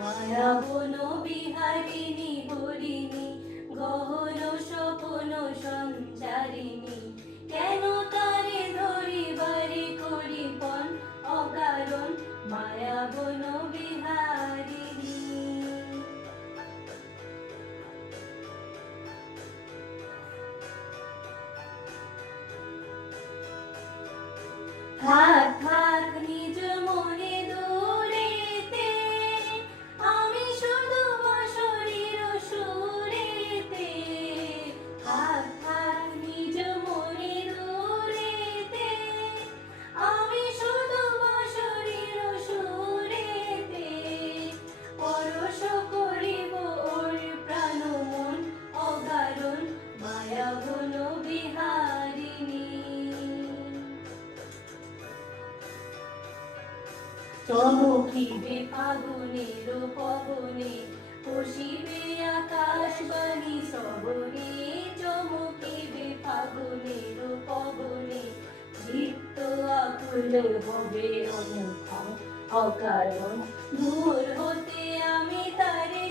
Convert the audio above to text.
মায়া বন বিহারিণী হরিণী গহন স্বপন সঞ্চারিণী কেন তারে ধরিবারে করিপন অকারণ মায়া বন বিহারিণী। থাক থাক নিজ মনে দূরেতে, আমি শুধু বাঁশরীর সুরেতে। থাক থাক নিজ মনে দূরেতে, আমি শুধু বাঁশরীর সুরেতে। পরশ করিব ওর প্রাণ মন অগারণ মায়া ঘন বিহারিণী। চমকিবে ফাগুনের পবনে, পশিবে আকাশ বাণী শ্রবণে। চমকিবে ফাগুনের পবনে, চিত্ত আকুল হবে অমুখ অকারণ। দূর হতে আমি তারে